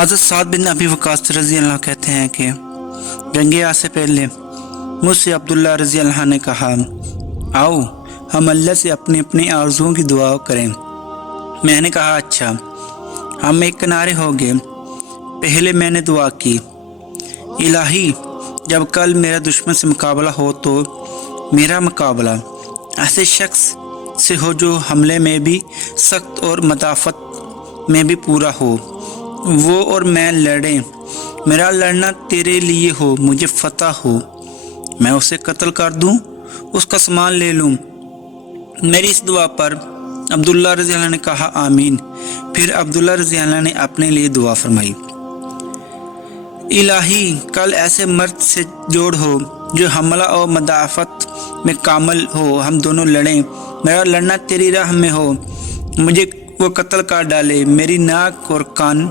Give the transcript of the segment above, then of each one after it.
حضرت سعد بن ابی وقاص رضی اللہ کہتے ہیں کہ جنگ عہد سے پہلے مجھ سے عبداللہ رضی اللہ نے کہا، آؤ ہم اللہ سے اپنی اپنی آرزوؤں کی دعا کریں۔ میں نے کہا اچھا۔ ہم ایک کنارے ہو گئے۔ پہلے میں نے دعا کی، الہی جب کل میرا دشمن سے مقابلہ ہو تو میرا مقابلہ ایسے شخص سے ہو جو حملے میں بھی سخت اور مدافعت میں بھی پورا ہو، وہ اور میں لڑیں، میرا لڑنا تیرے لیے ہو، مجھے فتح ہو، میں اسے قتل کر دوں، اس کا سامان لے لوں۔ میری اس دعا پر عبداللہ رضی اللہ نے کہا آمین۔ پھر عبداللہ رضی اللہ نے اپنے لیے دعا فرمائی، الہی کل ایسے مرد سے جوڑ ہو جو حملہ اور مدافعت میں کامل ہو، ہم دونوں لڑیں، میرا لڑنا تیری راہ میں ہو، مجھے وہ قتل کر ڈالے، میری ناک اور کان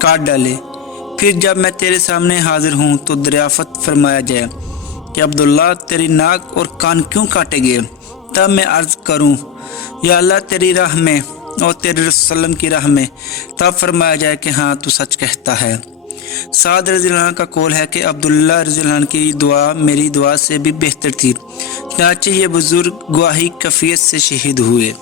کاٹ ڈالے۔ پھر جب میں تیرے سامنے حاضر ہوں تو دریافت فرمایا جائے کہ عبداللہ تیری ناک اور کان کیوں کاٹے گئے؟ تب میں عرض کروں یا اللہ تیری راہ میں اور تیرے رسول وسلم کی راہ میں، تب فرمایا جائے کہ ہاں تو سچ کہتا ہے۔ سعد رضی اللہ عنہ کا قول ہے کہ عبداللہ رضی اللہ عنہ کی دعا میری دعا سے بھی بہتر تھی، چنانچہ یہ بزرگ گواہی کفیت سے شہید ہوئے۔